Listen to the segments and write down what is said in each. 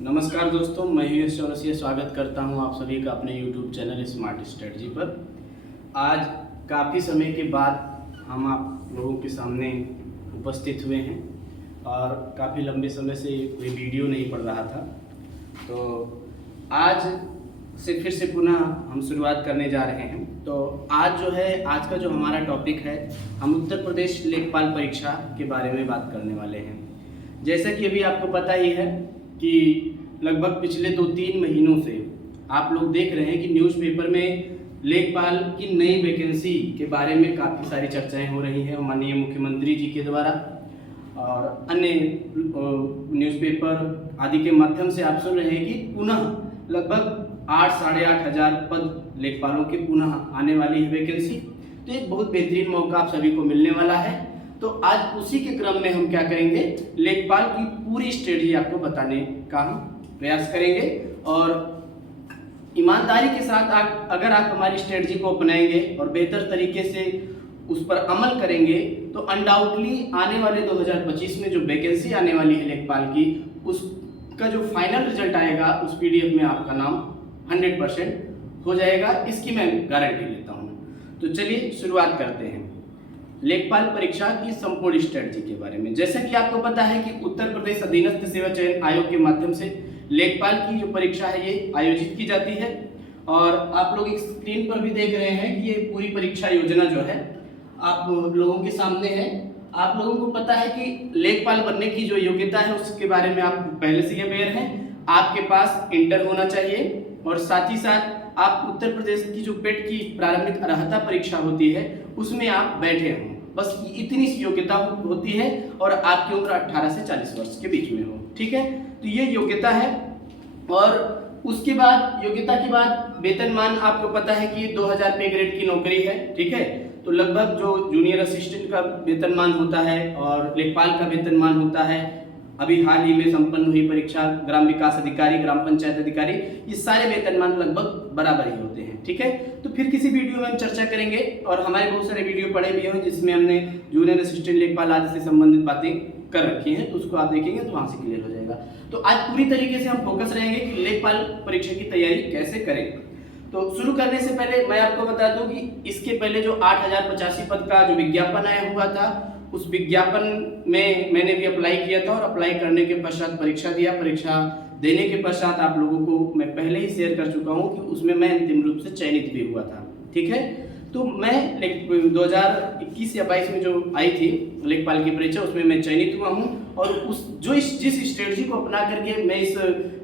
नमस्कार दोस्तों, मैं यश चौरसिया स्वागत करता हूं आप सभी का अपने YouTube चैनल स्मार्ट स्ट्रेटजी पर। आज काफ़ी समय के बाद हम आप लोगों के सामने उपस्थित हुए हैं और काफ़ी लंबे समय से कोई वीडियो नहीं पड़ रहा था, तो आज से फिर से पुनः हम शुरुआत करने जा रहे हैं। तो आज आज का जो हमारा टॉपिक है, हम उत्तर प्रदेश लेखपाल परीक्षा के बारे में बात करने वाले हैं। जैसा कि अभी आपको पता ही है कि लगभग पिछले 2-3 महीनों से आप लोग देख रहे हैं कि न्यूज़पेपर में लेखपाल की नई वैकेंसी के बारे में काफ़ी सारी चर्चाएं हो रही हैं माननीय मुख्यमंत्री जी के द्वारा, और अन्य न्यूज़पेपर आदि के माध्यम से आप सुन रहे हैं कि पुनः लगभग 8-8.5 हज़ार पद लेखपालों के पुनः आने वाली है वैकेंसी। तो एक बहुत बेहतरीन मौका आप सभी को मिलने वाला है। तो आज उसी के क्रम में हम क्या करेंगे, लेखपाल की पूरी स्ट्रेटजी आपको बताने का हम प्रयास करेंगे, और ईमानदारी के साथ अगर आप हमारी स्ट्रेटजी को अपनाएंगे और बेहतर तरीके से उस पर अमल करेंगे तो अनडाउटली आने वाले 2025 में जो वैकेंसी आने वाली है लेखपाल की, उसका जो फाइनल रिजल्ट आएगा उस PDF में आपका नाम 100% हो जाएगा। इसकी मैं गारंटी लेता हूँ। तो चलिए शुरुआत करते हैं लेखपाल परीक्षा की संपूर्ण स्ट्रेटजी के बारे में। जैसा कि आपको पता है कि उत्तर प्रदेश अधीनस्थ सेवा चयन आयोग के माध्यम से लेखपाल की जो परीक्षा है ये आयोजित की जाती है, और आप लोग इस स्क्रीन पर भी देख रहे हैं कि ये पूरी परीक्षा योजना जो है आप लोगों के सामने है। आप लोगों को पता है कि लेखपाल बनने की जो योग्यता है उसके बारे में आप पहले से ही अवेयर हैं। आपके पास इंटर होना चाहिए, और साथ ही साथ आप उत्तर प्रदेश की जो पेट की प्रारंभिक अर्हता परीक्षा होती है उसमें आप बैठे हों, बस इतनी सी योग्यता होती है, और आपकी उम्र 18 से 40 वर्ष के बीच में हो। ठीक है, तो ये योग्यता है। और उसके बाद योग्यता के बाद वेतनमान आपको पता है कि 2000 पे ग्रेड की नौकरी है। ठीक है, तो लगभग जो जूनियर असिस्टेंट का वेतनमान होता है और लेखपाल का वेतनमान होता है, अभी हाल ही में संपन्न हुई परीक्षा ग्राम विकास अधिकारी, ग्राम पंचायत अधिकारी, ये सारे वेतनमान लगभग बराबर ही होते हैं। ठीक है, तो फिर किसी वीडियो में हम चर्चा करेंगे, और हमारे बहुत सारे वीडियो पड़े भी हैं जिसमें हमने जूनियर असिस्टेंट लेखपाल आदि से संबंधित बातें कर रखी हैं, तो उसको आप देखेंगे तो वहां से क्लियर हो जाएगा। तो आज पूरी तरीके से हम फोकस रहेंगे कि लेखपाल परीक्षा की तैयारी कैसे करें। तो शुरू करने से पहले मैं आपको बता दूं कि इसके पहले जो 8085 पद का जो विज्ञापन आया हुआ था, उस विज्ञापन में मैंने भी अप्लाई किया था, और अप्लाई करने के पश्चात परीक्षा दिया। परीक्षा देने के पश्चात आप लोगों को मैं पहले ही शेयर कर चुका हूं कि उसमें मैं अंतिम रूप से चयनित भी हुआ था। ठीक है, तो मैं 2021 या 22 में जो आई थी लेखपाल की परीक्षा, उसमें मैं चयनित हुआ हूं, और जिस स्ट्रेटजी को अपना करके मैं इस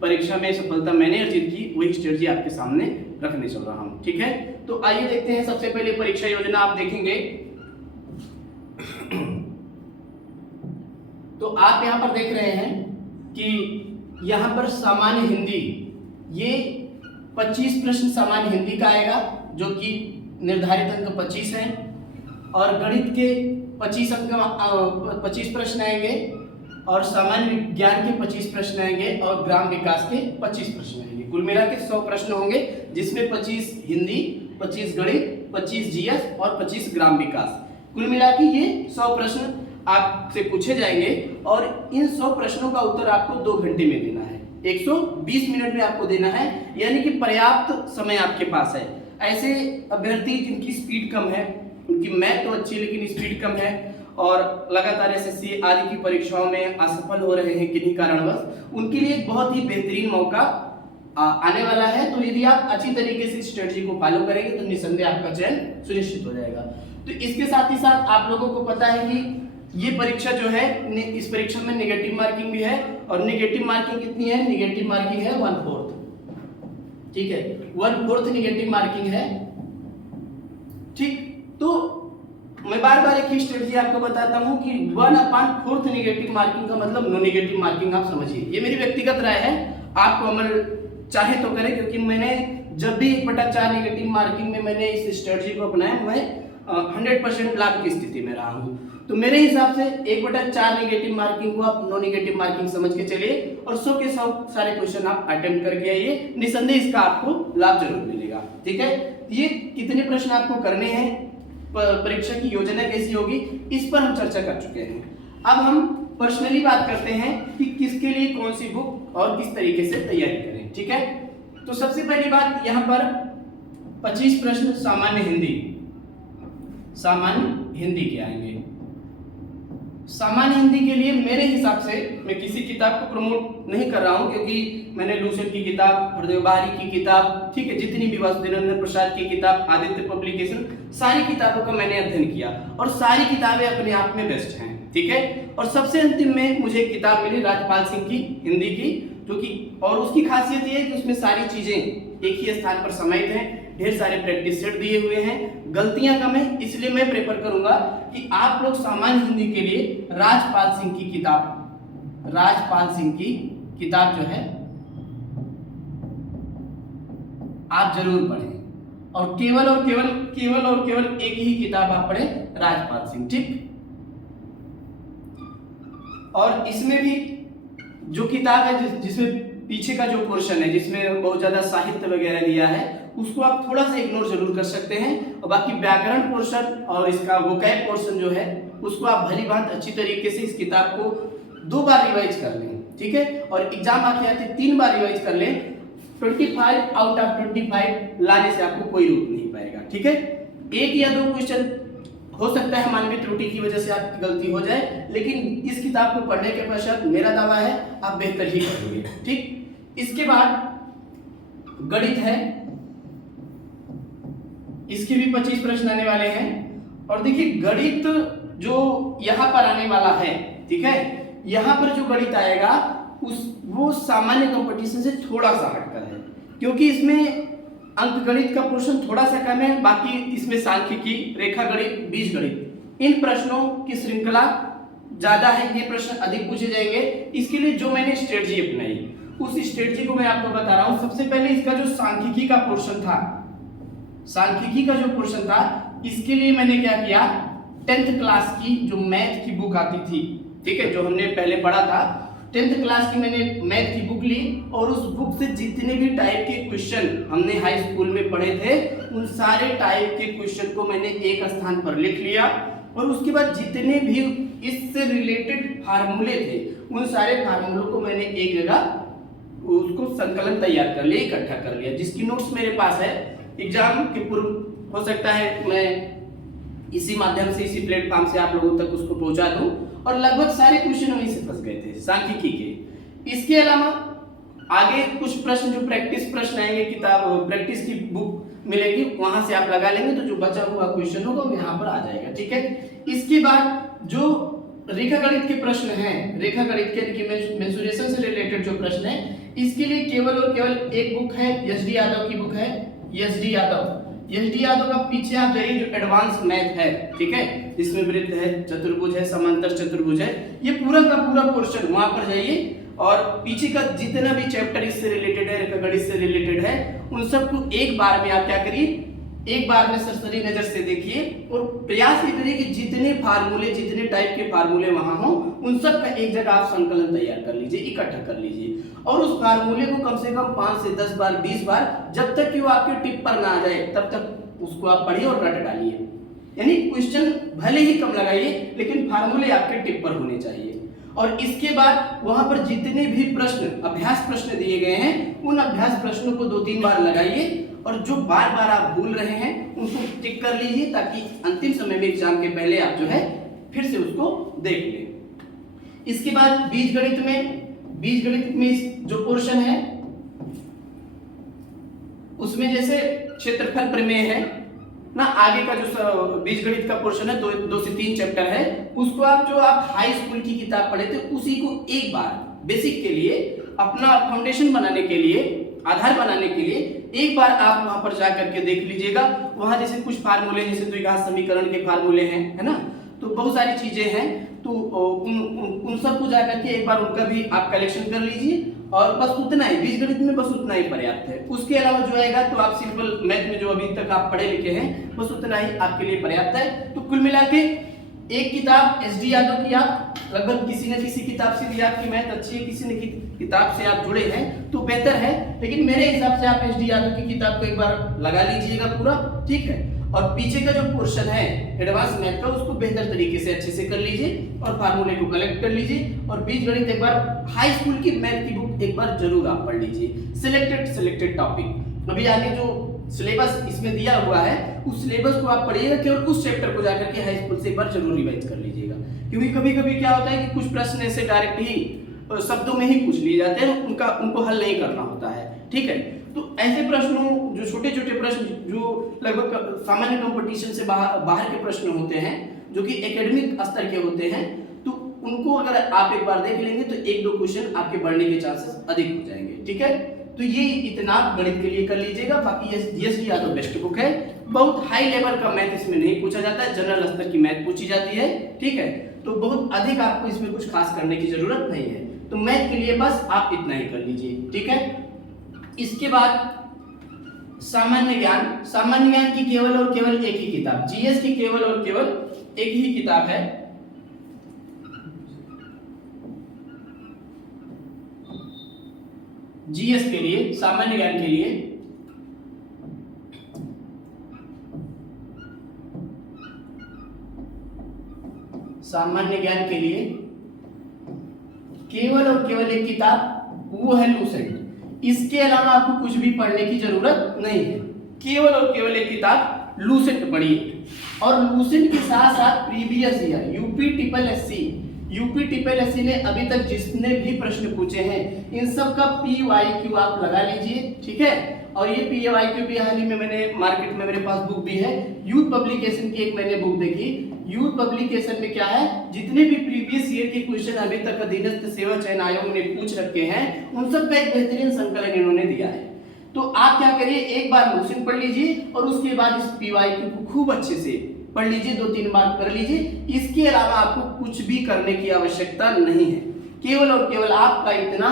परीक्षा में सफलता मैंने अर्जित की, वही स्ट्रेटजी आपके सामने रखने चल रहा हूं। ठीक है, तो आइए देखते हैं। सबसे पहले परीक्षा योजना आप देखेंगे तो आप यहां पर देख रहे हैं कि यहां पर सामान्य हिंदी, ये 25 प्रश्न सामान्य हिंदी का आएगा जो कि निर्धारित अंक 25 है, और गणित के 25 प्रश्न आएंगे, और सामान्य विज्ञान के 25 प्रश्न आएंगे, और ग्राम विकास के 25 प्रश्न आएंगे। कुल मिला के 100 प्रश्न होंगे, जिसमें 25 हिंदी, 25 गणित, 25 GS और 25 ग्राम विकास। कुल मिला के ये 100 प्रश्न आपसे पूछे जाएंगे, और इन 100 प्रश्नों का उत्तर आपको 2 घंटे में देना है। 120 मिनट में आपको देना है, यानी कि पर्याप्त समय आपके पास है। ऐसे अभ्यर्थी जिनकी स्पीड कम है, उनकी मैथ तो अच्छी लेकिन स्पीड कम है, और लगातार SSC आदि की परीक्षाओं में असफल हो रहे हैं किन्हीं कारणवश, उनके लिए एक बहुत ही बेहतरीन मौका आने वाला है। तो यदि आप अच्छी तरीके से स्ट्रेटजी को फॉलो करेंगे तो निस्संदेह आपका चयन सुनिश्चित हो जाएगा। तो इसके साथ ही साथ आप लोगों को पता है कि ये परीक्षा जो है, इस परीक्षा में नेगेटिव मार्किंग भी है, और नेगेटिव मार्किंग कितनी है? नेगेटिव मार्किंग है 1/4। ठीक है, 1/4 नेगेटिव मार्किंग है। ठीक, तो मैं बार बार एक ही स्ट्रेटजी आपको बताता हूं कि 1/4 नेगेटिव मार्किंग का मतलब नो नेगेटिव मार्किंग आप समझिए। ये मेरी व्यक्तिगत राय है, आपको अमल चाहे तो करें, क्योंकि मैंने जब भी 1/4 नेगेटिव मार्किंग में मैंने इस स्ट्रेटजी को अपनाया, मैं 100% लाभ की स्थिति में रहा हूं। तो मेरे हिसाब से 1/4 नेगेटिव मार्किंग को आप नो नेगेटिव मार्किंग समझ के चलिए, और 100 के 100 सारे क्वेश्चन आप अटेम्प्ट करके आइए, निसंदेह इसका आपको लाभ जरूर मिलेगा। ठीक है, ये कितने प्रश्न आपको करने हैं, परीक्षा की योजना कैसी होगी, इस पर हम चर्चा कर चुके हैं। अब हम पर्सनली बात करते हैं कि किसके लिए कौन सी बुक और किस तरीके से तैयारी करें। ठीक है, तो सबसे पहली बात यहाँ पर 25 प्रश्न सामान्य हिंदी के आएंगे। सामान्य हिंदी के लिए मेरे हिसाब से मैं किसी किताब को प्रमोट नहीं कर रहा हूं, क्योंकि मैंने लूसेंट की किताब, हरदेव बाहरी की किताब, ठीक है, जितनी भी वासुदेवानंद प्रसाद की किताब, आदित्य पब्लिकेशन, सारी किताबों का मैंने अध्ययन किया और सारी किताबें अपने आप में बेस्ट हैं। ठीक है, और सबसे अंतिम में मुझे एक किताब मिली राजपाल सिंह की हिंदी की, जो कि और उसकी खासियत ये है कि उसमें सारी चीजें एक ही स्थान पर समाहित हैं, ढेर सारे प्रैक्टिस सेट दिए हुए हैं, गलतियां कम है। इसलिए मैं प्रेफर करूंगा कि आप लोग सामान्य हिंदी के लिए राजपाल सिंह की किताब जो है आप जरूर पढ़ें, और केवल एक ही किताब आप पढ़ें, राजपाल सिंह। ठीक, और इसमें भी जो किताब है जिसमें पीछे का जो पोर्शन है, जिसमें बहुत ज्यादा साहित्य वगैरह दिया है, उसको आप थोड़ा सा इग्नोर जरूर कर सकते हैं, और बाकी व्याकरण पोर्शन और इसका वोकैब पोर्शन जो है उसको आप भली बात अच्छी तरीके से इस किताब को 2 बार रिवाइज कर लें। ठीक है, और एग्जाम आते 3 बार रिवाइज कर लें, 25 आउट ऑफ 25 लाने से आपको कोई रोक नहीं पाएगा। ठीक है, 1 या 2 क्वेश्चन हो सकता है मानवीय त्रुटि की वजह से आपकी गलती हो जाए, लेकिन इस किताब को पढ़ने के पश्चात मेरा दावा है आप बेहतर ही करोगे। ठीक, इसके बाद गणित है, इसके भी 25 प्रश्न आने वाले हैं। और देखिए गणित जो यहाँ पर आने वाला है, ठीक है, यहाँ पर जो गणित आएगा वो सामान्य कंपटीशन से थोड़ा सा हटकर है, क्योंकि इसमें अंक गणित का पोर्शन थोड़ा सा कम है, बाकी इसमें सांख्यिकी, रेखा गणित, बीजगणित, इन प्रश्नों की श्रृंखला ज्यादा है, ये प्रश्न अधिक पूछे जाएंगे। इसके लिए जो मैंने स्ट्रेटजी अपनाई, उस स्ट्रेटजी को मैं आपको बता रहा हूं। सबसे पहले इसका जो सांख्यिकी का पोर्शन था, इसके लिए मैंने क्या किया, 10th क्लास की जो मैथ की बुक आती थी, ठीक है, जो हमने पहले पढ़ा था, 10th क्लास की मैंने मैथ की बुक ली, और उस बुक से जितने भी टाइप के क्वेश्चन हमने हाई स्कूल में पढ़े थे, उन सारे टाइप के क्वेश्चन को मैंने एक स्थान पर लिख लिया, और उसके बाद जितने भी इससे रिलेटेड फार्मूले थे, उन सारे फार्मूलों को मैंने एक जगह उसको संकलन तैयार कर लिया, इकट्ठा कर लिया, जिसकी नोट्स मेरे पास है। एग्जाम के पूर्व हो सकता है मैं इसी माध्यम से, इसी प्लेटफॉर्म से आप लोगों तक उसको पहुंचा दूं, और लगभग सारे क्वेश्चन वहीं से फंस गए थे सांख्यिकी के। इसके अलावा आगे कुछ प्रश्न जो प्रैक्टिस प्रश्न आएंगे, किताब प्रैक्टिस की बुक मिलेगी, वहां से आप लगा लेंगे, तो जो बचा हुआ क्वेश्चन होगा वो यहाँ पर आ जाएगा। ठीक है, इसके बाद जो रेखा गणित के प्रश्न हैं, रेखा गणित के मेंसुरेशन से रिलेटेड जो प्रश्न है, इसके लिए केवल और केवल एक बुक है, एस डी यादव की बुक है, एस डी यादव का पीछे आप जाइए, जो एडवांस मैथ है, ठीक है, जिसमें वृत्त है, चतुर्भुज है, समांतर चतुर्भुज है, ये पूरा का पूरा पोर्शन, वहां पर जाइए, और पीछे का जितना भी चैप्टर इससे रिलेटेड है, रेखा गणित से रिलेटेड है, उन सबको एक बार में आप क्या करिए, एक बार में सरसरी नजर से देखिए, और प्रयास ये करिए कि जितने फार्मूले, जितने टाइप के फार्मूले वहां हो, उन सब का एक जगह आप संकलन तैयार कर लीजिए, इकट्ठा कर लीजिए, और उस फार्मूले को कम से कम 5 से 10 बार, 20 बार, जब तक कि वो आपके टिप पर ना आ जाए, तब तक उसको आप पढ़िए और रट डालिए। यानी क्वेश्चन भले ही कम लगाइए, लेकिन फार्मूले आपके टिप पर होने चाहिए। और इसके बाद वहां पर जितने भी प्रश्न, अभ्यास प्रश्न दिए गए हैं, उन अभ्यास प्रश्नों को 2-3 बार लगाइए, और जो बार बार आप भूल रहे हैं उनको टिक कर लीजिए, ताकि अंतिम समय में एग्जाम के पहले आप जो है फिर से उसको देख लें। इसके बाद बीजगणित में जो पोर्शन है, उसमें जैसे क्षेत्रफल प्रमेय है ना, आगे का जो बीजगणित का पोर्शन है, 2 से 3 चैप्टर है, उसको आप हाई स्कूल की किताब पढ़े थे, उसी को एक बार बेसिक के लिए, अपना फाउंडेशन बनाने के लिए, आधार बनाने के लिए एक बार आप वहां पर जाकर के देख लीजिएगा। वहां जैसे कुछ फार्मूले, जैसे द्विघात समीकरण के फार्मूले हैं, है ना, तो बहुत सारी चीजें हैं, तो उन सबको जाकर के एक बार उनका भी आप कलेक्शन कर लीजिए, और बस उतना ही, बीजगणित में बस उतना ही पर्याप्त है। उसके अलावा जो आएगा तो आप सिंपल मैथ में जो अभी तक आप पढ़े लिखे हैं, बस उतना ही आपके लिए पर्याप्त है। तो कुल मिला के एक किताब एस डी यादव की, आप लगभग किसी न किसी किताब से भी आपकी मैथ अच्छी है, किसी न किताब से आप जुड़े हैं तो बेहतर है, लेकिन मेरे हिसाब से आप एस डी यादव की किताब को एक बार लगा लीजिएगा पूरा, ठीक है। और पीछे का जो पोर्शन है एडवांस मैथ का उसको बेहतर तरीके से अच्छे से कर लीजिए और फार्मूले को कलेक्ट कर लीजिए और बीजगणित एक बार हाई स्कूल की मैथ की बुक एक बार जरूर आप पढ़ लीजिए, सिलेक्टेड टॉपिक। अभी आगे जो सिलेबस इसमें दिया हुआ है उस सिलेबस को आप पढ़िएगा, केवल उस चैप्टर को जाकर के हाई स्कूल से एक बार जरूर रिवाइज कर लीजिएगा, क्योंकि कभी-कभी क्या होता है कि कुछ प्रश्न ऐसे डायरेक्ट ही शब्दों में ही पूछ लिए जाते हैं, उनको हल नहीं करना होता है, ठीक है। तो ऐसे प्रश्नों जो छोटे-छोटे प्रश्न जो लगभग सामान्य कंपटीशन से बाहर के प्रश्न होते हैं, जो कि एकेडमिक स्तर के होते हैं, तो उनको अगर आप एक बार देख लेंगे तो एक दो क्वेश्चन आपके बढ़ने के चांसेस अधिक हो जाएंगे, ठीक है। तो ये इतना गणित के लिए कर लीजिएगा। बाकी ये जीएसटी यादव बेस्ट बुक है, बहुत हाई लेवल का मैथ इसमें नहीं पूछा जाता है, जनरल स्तर की मैथ पूछी जाती है, ठीक है। तो बहुत अधिक आपको इसमें कुछ खास करने की जरूरत नहीं है, तो मैथ के लिए बस आप इतना ही कर लीजिए, ठीक है। इसके बाद सामान्य ज्ञान की केवल और केवल एक ही किताब, जीएस की केवल और केवल एक ही किताब है, जीएस के लिए, सामान्य ज्ञान के लिए केवल और केवल एक किताब, वो है लूसेंट। इसके अलावा आपको कुछ भी पढ़ने की जरूरत नहीं है, केवल और केवल एक किताब लूसेंट पढ़िए। और लूसेंट के साथ साथ previous year UP triple SC ने अभी तक जितने भी प्रश्न पूछे हैं इन सब का PYQ आप लगा लीजिए, ठीक है। और ये PYQ भी हाल ही में मैंने मार्केट में मेरे पास बुक भी है, यूथ पब्लिकेशन की एक मैंने बुक देखी। यूथ पब्लिकेशन में क्या है, जितने भी प्रीवियस ईयर के क्वेश्चन अभी तक अधीनस्थ सेवा चयन आयोग ने पूछ रखे हैं उन सब का एक बेहतरीन संकलन इन्होंने दिया है। तो आप क्या करिए, एक बार लूसेंट पढ़ लीजिए और उसके बाद इस PYQ को खूब अच्छे से पढ़ लीजिए, 2-3 बार कर लीजिए। इसके अलावा आपको कुछ भी करने की आवश्यकता नहीं है, केवल और केवल आपका इतना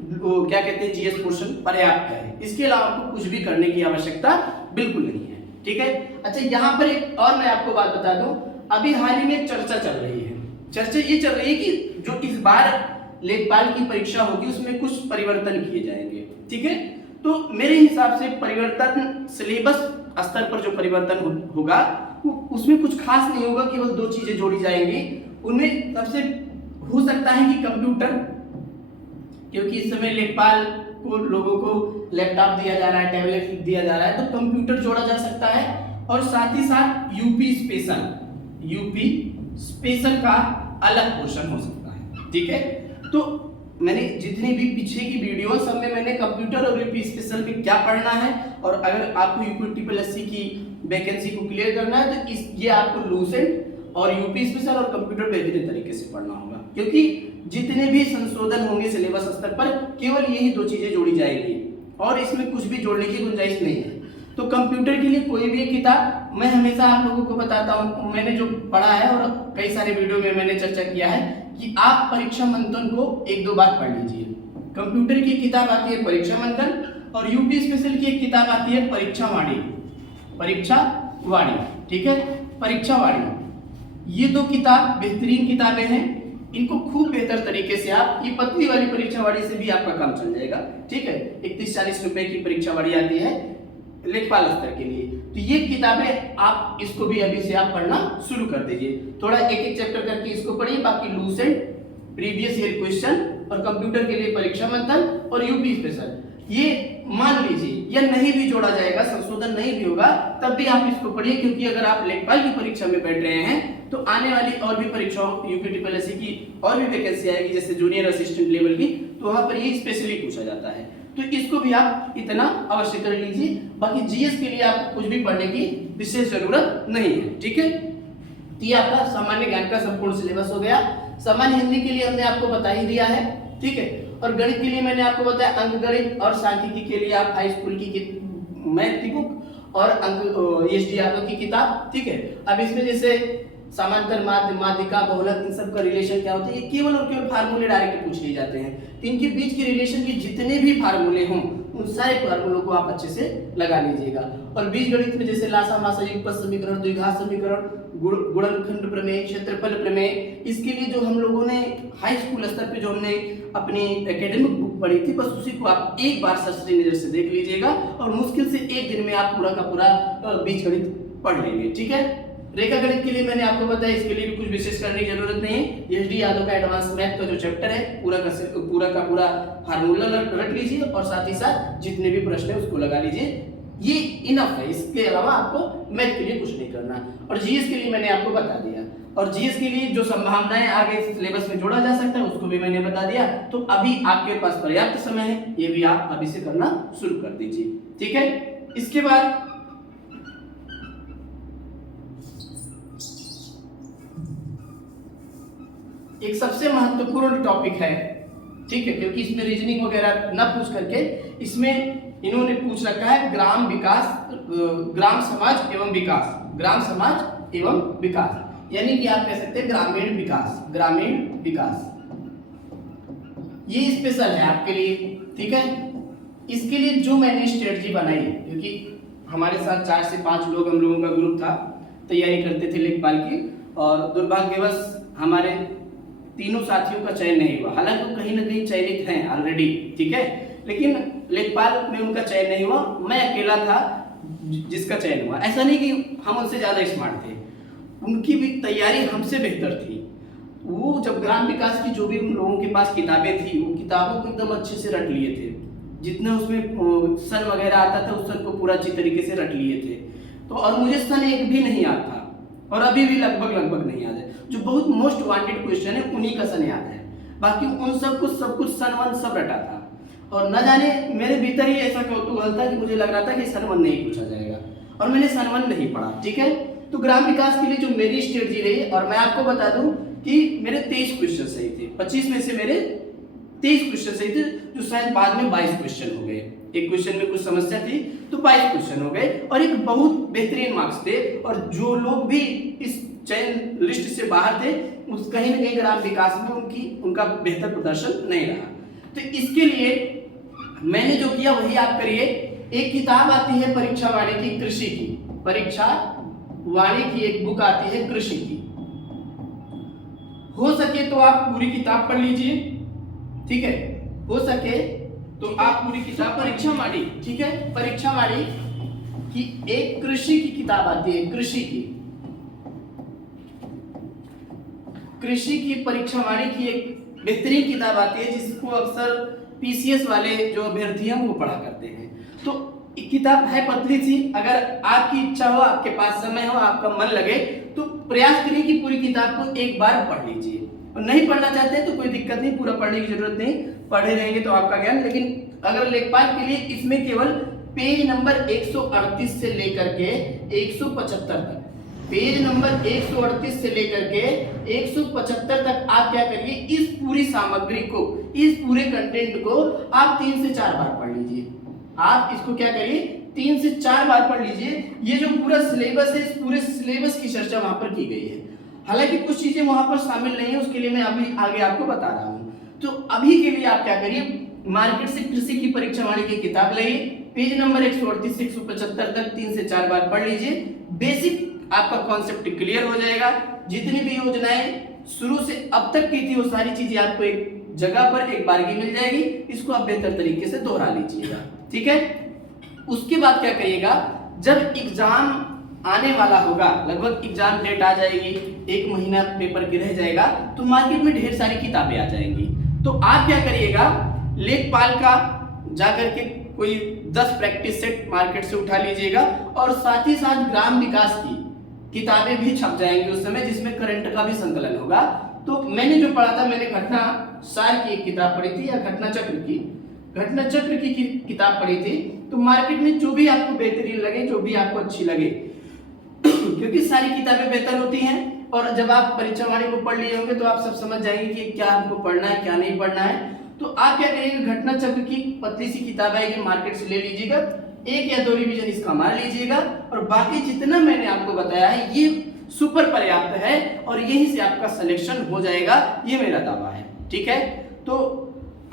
क्या कहते हैं जीएस पोर्शन पर्याप्त है। इसके अलावा आपको कुछ भी करने की आवश्यकता बिल्कुल नहीं है, ठीक है। अच्छा, यहाँ पर एक और मैं आपको बात बता दूं, अभी हाल ही में एक चर्चा चल रही है, चर्चा ये चल रही है कि जो इस बार लेखपाल की परीक्षा होगी उसमें कुछ परिवर्तन किए जाएंगे, ठीक है। तो मेरे हिसाब से परिवर्तन सिलेबस स्तर पर जो परिवर्तन होगा उसमें कुछ खास नहीं होगा, केवल 2 चीजें जोड़ी जाएंगी। उनमें सबसे हो सकता है कि कंप्यूटर, क्योंकि इस समय लेखपाल को लोगों को लैपटॉप दिया जा रहा है, टैबलेट दिया जा रहा है, तो कंप्यूटर जोड़ा जा सकता है। और साथ ही साथ यूपी स्पेशल का अलग पोर्शन हो सकता है, ठीक है। तो मैंने जितनी भी पीछे की वीडियो सब में मैंने कंप्यूटर और यूपी स्पेशल में क्या पढ़ना है, और अगर आपको यूपी ट्रिपल एससी की वैकेंसी को क्लियर करना है तो ये आपको लूसेंट और यूपी स्पेशल और कंप्यूटर बेहतरीन तरीके से पढ़ना होगा, क्योंकि जितने भी संशोधन होंगे सिलेबस स्तर पर केवल यही 2 चीजें जोड़ी जाएंगी और इसमें कुछ भी जोड़ने की गुंजाइश नहीं है। तो कंप्यूटर के लिए कोई भी एक किताब मैं हमेशा आप लोगों को बताता हूँ, मैंने जो पढ़ा है और कई सारे वीडियो में मैंने चर्चा किया है कि आप परीक्षा मंथन को 1-2 बार पढ़ लीजिए। कंप्यूटर की किताब आती है परीक्षा मंथन और यूपी स्पेशल की एक किताब आती है परीक्षा वाणी, ठीक है, परीक्षा वाणी। ये 2 किताब बेहतरीन किताबें हैं, इनको खूब बेहतर तरीके से आप, ये पतली वाली परीक्षा वाणी से भी आपका काम चल जाएगा, ठीक है। 31-40 रुपए की परीक्षा वाणी आती है लेखपाल स्तर के लिए, तो ये किताबें आप इसको भी अभी से आप पढ़ना शुरू कर दीजिए। थोड़ा एक चैप्टर करके इसको पढ़िए, बाकी लूसेंट, प्रीवियस ईयर क्वेश्चन और कंप्यूटर के लिए परीक्षा मंथन और यूपी स्पेशल, ये मान लीजिए या नहीं भी जोड़ा जाएगा, संशोधन नहीं भी होगा तब भी आप इसको पढ़िए, क्योंकि अगर आप लेखपाल की परीक्षा में बैठ रहे हैं तो आने वाली और भी परीक्षाओं यूपी ट्रिपल एससी की और भी वैकेंसी आएगी, जैसे जूनियर असिस्टेंट लेवल की, तो वहां पर ये स्पेशली पूछा जाता है। तो इसको भी आप इतना अवश्य कर लीजिए। बाकी जीएस के लिए आपको कुछ भी पढ़ने की विशेष जरूरत नहीं है, ठीक है। तो ये आपका सामान्य ज्ञान का संपूर्ण सिलेबस हो गया। सामान्य हिंदी के लिए हमने आपको बता ही दिया है, ठीक है। और गणित के लिए मैंने आपको बताया अंक गणित और सांख्यिकी के लिए आप हाई स्कूल की मैथ की बुक और अंक एसडी यादव की किताब, ठीक है। अब इसमें जैसे समांतर माध्य, माध्यिका, बहुलक, इन सब का रिलेशन क्या होता है, ये केवल और केवल फार्मूले डायरेक्ट पूछ लिए जाते हैं। इनके बीच के रिलेशन के जितने भी फार्मूले हों उन सारे फार्मूलों को आप अच्छे से लगा लीजिएगा। और बीजगणित में जैसे लासा मासा युगपत समीकरण, द्विघात समीकरण, गुणनखंड प्रमेय, क्षेत्रफल प्रमेय, इसके लिए जो हम लोगों ने हाई स्कूल स्तर पे जो हमने अपनी एकेडमिक बुक पढ़ी थी, बस उसी को आप एक बार सरसरी नजर से देख लीजिएगा और मुश्किल से एक दिन में आप पूरा का पूरा बीजगणित पढ़ लेंगे। ठीक है, रेखा गणित के लिए मैंने आपको बताया, इसके लिए भी कुछ विशेष करने की जरूरत नहीं है। एचडी यादव का एडवांस मैथ का जो चैप्टर है पूरा का पूरा फार्मूला रट लीजिए और साथ ही साथ जितने भी प्रश्न है उसको लगा लीजिए, ये इनफ है। इसके अलावा आपको मैथ के लिए कुछ नहीं करना। और जीएस के लिए मैंने आपको बता दिया, और जीएस के लिए जो संभावनाएं आगे सिलेबस में जोड़ा जा सकता है उसको भी मैंने बता दिया। तो अभी आपके पास पर्याप्त समय है, ये भी आप अभी से करना शुरू कर दीजिए। ठीक है, इसके बाद एक सबसे महत्वपूर्ण टॉपिक है, ठीक है, क्योंकि इसमें रीजनिंग वगैरह न पूछ करके इसमें इन्होंने पूछ रखा है ग्राम विकास, ग्राम समाज एवं विकास, ग्राम समाज एवं विकास, यानी कि आप कह सकते हैं ग्रामीण विकास, ग्रामीण विकास। ये स्पेशल है आपके लिए। ठीक है, इसके लिए जो मैंने स्ट्रेटजी बनाई है, क्योंकि हमारे साथ 4 से 5 लोग, हम लोगों का ग्रुप था, तैयारी करते थे लेखपाल की, और दुर्भाग्यवश हमारे तीनों साथियों का चयन नहीं हुआ। हालांकि वो कहीं ना कहीं चयनित हैं ऑलरेडी, ठीक है, लेकिन लेखपाल में उनका चयन नहीं हुआ। मैं अकेला था जिसका चयन हुआ। ऐसा नहीं कि हम उनसे ज्यादा स्मार्ट थे, उनकी भी तैयारी हमसे बेहतर थी। वो जब ग्राम विकास की जो भी उन लोगों के पास किताबें थी, वो किताबों को एकदम अच्छे से रट लिए थे। जितना उसमें सन वगैरह आता था उस सन को पूरा अच्छी तरीके से रट लिए थे। तो और मुझे सन एक भी नहीं आता, और अभी भी लगभग नहीं याद है। जो बहुत मोस्ट वांटेड क्वेश्चन है उन्हीं का सन याद है, बाकी उन सब कुछ सन वन सब रटा था। और न जाने मेरे भीतर ही ऐसा कौतूहल था कि मुझे लग रहा था कि सन वन नहीं पूछा जाएगा, और मैंने सन वन नहीं पढ़ा। ठीक है, तो ग्राम विकास के लिए जो मेरी स्ट्रेटजी रही, और मैं आपको बता दूं कि मेरे 23 क्वेश्चन सही थे। 25 में से मेरे 23 क्वेश्चन सही थे, जो शायद बाद में 22 क्वेश्चन हो गए। एक क्वेश्चन में कुछ समस्या थी तो 22 क्वेश्चन हो गए, और एक बहुत बेहतरीन मार्क्स थे। और जो लोग भी इस चयन लिस्ट से बाहर थे, उस कहीं ना कहीं ग्राम विकास में उनका बेहतर प्रदर्शन नहीं रहा। तो इसके लिए मैंने जो किया वही आप करिए। एक किताब आती है परीक्षा वाणी की, कृषि की, परीक्षा वाणी की एक बुक आती है कृषि की। हो सके तो आप पूरी किताब पढ़ लीजिए। ठीक है, हो सके तो आप पूरी किताब, परीक्षा वाणी, ठीक है, परीक्षा वाणी की एक कृषि की किताब आती है, कृषि की परीक्षा वाणी की एक बेहतरीन किताब आती है, जिसको अक्सर पीसीएस वाले जो अभ्यर्थी हैं वो पढ़ा करते हैं। तो किताब है पतली सी, अगर आपकी इच्छा हो, आपके पास समय हो, आपका मन लगे, तो प्रयास करिए कि पूरी किताब को एक बार पढ़ लीजिए। और नहीं पढ़ना चाहते हैं तो कोई दिक्कत नहीं, पूरा पढ़ने की जरूरत नहीं, पढ़े रहेंगे तो आपका ज्ञान। लेकिन अगर लेखपाल के लिए इसमें केवल पेज नंबर 138 से लेकर के 175 तक, पेज नंबर 138 से लेकर के 175 तक आप क्या करिए, इस पूरी सामग्री को, इस पूरे कंटेंट को आप 3 से 4 बार पढ़ लीजिए। आप इसको क्या करिए, 3 से 4 बार पढ़ लीजिए। ये जो पूरा सिलेबस है, इस पूरे सिलेबस की चर्चा वहां पर की गई है। हालांकि कुछ चीजें वहां पर शामिल नहीं है, उसके लिए मैं अभी आगे आपको बता रहा हूं। तो अभी के लिए आप क्या करिए, मार्केट से कृषि की परीक्षा वाणी की किताब लाइए, पेज नंबर 138 से 175 तक 3 से 4 बार पढ़ लीजिए। बेसिक आपका कॉन्सेप्ट क्लियर हो जाएगा। जितनी भी योजनाएं शुरू से अब तक की थी वो सारी चीजें आपको एक जगह पर एक बारगी मिल जाएगी। इसको आप बेहतर तरीके से दोहरा लीजिएगा। ठीक है, उसके बाद क्या करिएगा, जब एग्जाम आने वाला होगा, लगभग एग्जाम डेट आ जाएगी, 1 महीना पेपर की रह जाएगा, तो मार्केट में ढेर सारी किताबें आ जाएंगी। तो आप क्या करिएगा, लेखपाल का जाकर के कोई 10 प्रैक्टिस सेट मार्केट से उठा लीजिएगा, और साथ ही साथ ग्राम विकास की किताबें भी छप जाएंगी उस समय, जिसमें करंट का भी संकलन होगा। तो मैंने जो पढ़ा था, मैंने घटना सार की एक किताब पढ़ी थी, या घटना चक्र की किताब पढ़ी थी। तो मार्केट में जो भी आपको बेहतरीन लगे, जो भी आपको अच्छी लगे, क्योंकि सारी किताबें बेहतर होती हैं, और जब आप परीक्षा वाणी को पढ़ लिए होंगे तो आप सब समझ जाएंगे कि क्या आपको पढ़ना है, क्या नहीं पढ़ना है। तो आप क्या करिएगा, घटना चक्र की पतली सी किताब आएगी, मार्केट से ले लीजिएगा, 1 या 2 रिवीजन इसका मार लीजिएगा, और बाकी जितना मैंने आपको बताया है ये सुपर पर्याप्त है, और यहीं से आपका सिलेक्शन हो जाएगा, ये मेरा दावा है। ठीक है, तो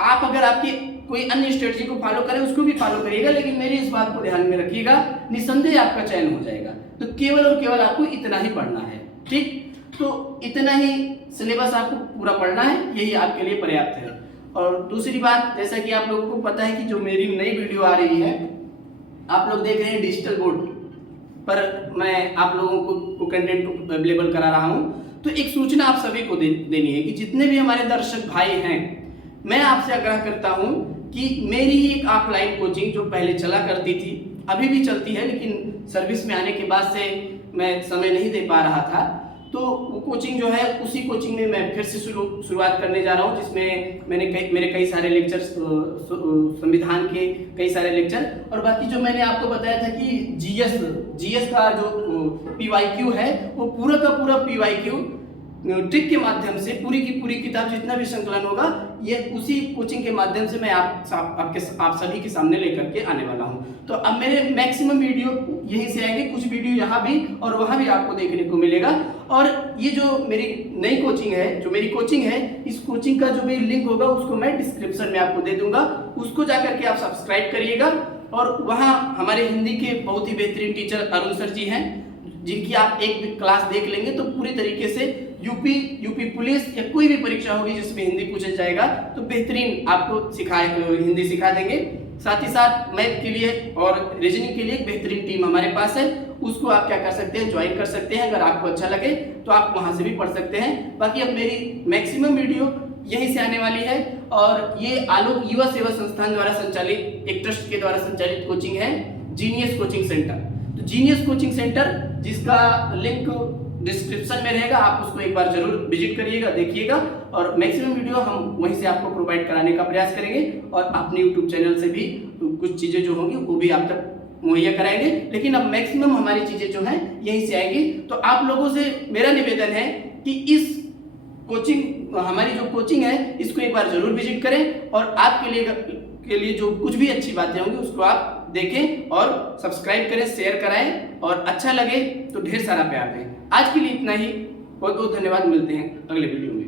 आप अगर आपकी कोई अन्य स्ट्रेटजी को फॉलो करें, उसको भी फॉलो करिएगा, लेकिन मेरी इस बात को ध्यान में रखिएगा, निसंदेह आपका चयन हो जाएगा। तो केवल और केवल आपको इतना ही पढ़ना है। ठीक, तो इतना ही सिलेबस आपको पूरा पढ़ना है, यही आपके लिए पर्याप्त है। और दूसरी बात, जैसा कि आप लोगों को पता है कि जो मेरी नई वीडियो आ रही है, आप लोग देख रहे हैं डिजिटल बोर्ड, पर मैं आप लोगों को कंटेंट को अवेलेबल करा रहा हूँ। तो एक सूचना आप सभी को देनी है कि जितने भी हमारे दर्शक भाई हैं, मैं आपसे आग्रह करता हूँ कि मेरी ही एक ऑफलाइन कोचिंग जो पहले चला करती थी, अभी भी चलती है, लेकिन सर्विस में आने के बाद से मैं समय नहीं दे पा रहा था, तो वो कोचिंग जो है उसी कोचिंग में मैं फिर से शुरुआत करने जा रहा हूँ, जिसमें मेरे कई सारे लेक्चर्स, संविधान के कई सारे लेक्चर, और बाकी जो मैंने आपको बताया था कि जीएस का जो PYQ है, वो पूरा का पूरा PYQ ट्रिक के माध्यम से पूरी की पूरी किताब जितना भी संकलन होगा, ये उसी कोचिंग के माध्यम से मैं आप सभी के सामने लेकर के आने वाला हूं। तो अब मेरे मैक्सिमम वीडियो यहीं से आएंगे, कुछ वीडियो यहाँ भी और वहाँ भी आपको देखने को मिलेगा। और ये जो मेरी नई कोचिंग है, जो मेरी कोचिंग है, इस कोचिंग का जो भी लिंक होगा उसको मैं डिस्क्रिप्शन में आपको दे दूंगा, उसको जाकर के आप सब्सक्राइब करिएगा। और वहाँ हमारे हिंदी के बहुत ही बेहतरीन टीचर अरुण सर जी हैं, जिनकी आप एक क्लास देख लेंगे तो पूरी तरीके से यूपी पुलिस या कोई भी परीक्षा होगी जिसमें हिंदी पूछा जाएगा तो बेहतरीन आपको हिंदी सिखा देंगे। साथ ही साथ मैथ के लिए और रीजनिंग के लिए एक बेहतरीन टीम हमारे पास है, उसको आप क्या कर सकते हैं, ज्वाइन कर सकते हैं। अगर आपको अच्छा लगे तो आप वहां से भी पढ़ सकते हैं। बाकी अब मेरी मैक्सिमम वीडियो यहीं से आने वाली है, और ये आलोक युवा सेवा संस्थान द्वारा संचालित, एक ट्रस्ट के द्वारा संचालित कोचिंग है, जीनियस कोचिंग सेंटर। तो जीनियस कोचिंग सेंटर, जिसका लिंक डिस्क्रिप्शन में रहेगा, आप उसको एक बार जरूर विजिट करिएगा, देखिएगा, और मैक्सिमम वीडियो हम वहीं से आपको प्रोवाइड कराने का प्रयास करेंगे, और अपने यूट्यूब चैनल से भी कुछ चीज़ें जो होंगी वो भी आप तक मुहैया कराएंगे। लेकिन अब मैक्सिमम हमारी चीज़ें जो हैं यहीं से आएंगी। तो आप लोगों से मेरा निवेदन है कि इस कोचिंग, हमारी जो कोचिंग है, इसको एक बार जरूर विजिट करें, और आपके लिए जो कुछ भी अच्छी बातें होंगी उसको आप देखें और सब्सक्राइब करें, शेयर कराएं, और अच्छा लगे तो ढेर सारा प्यार दें। आज के लिए इतना ही, बहुत बहुत धन्यवाद। मिलते हैं अगले वीडियो में।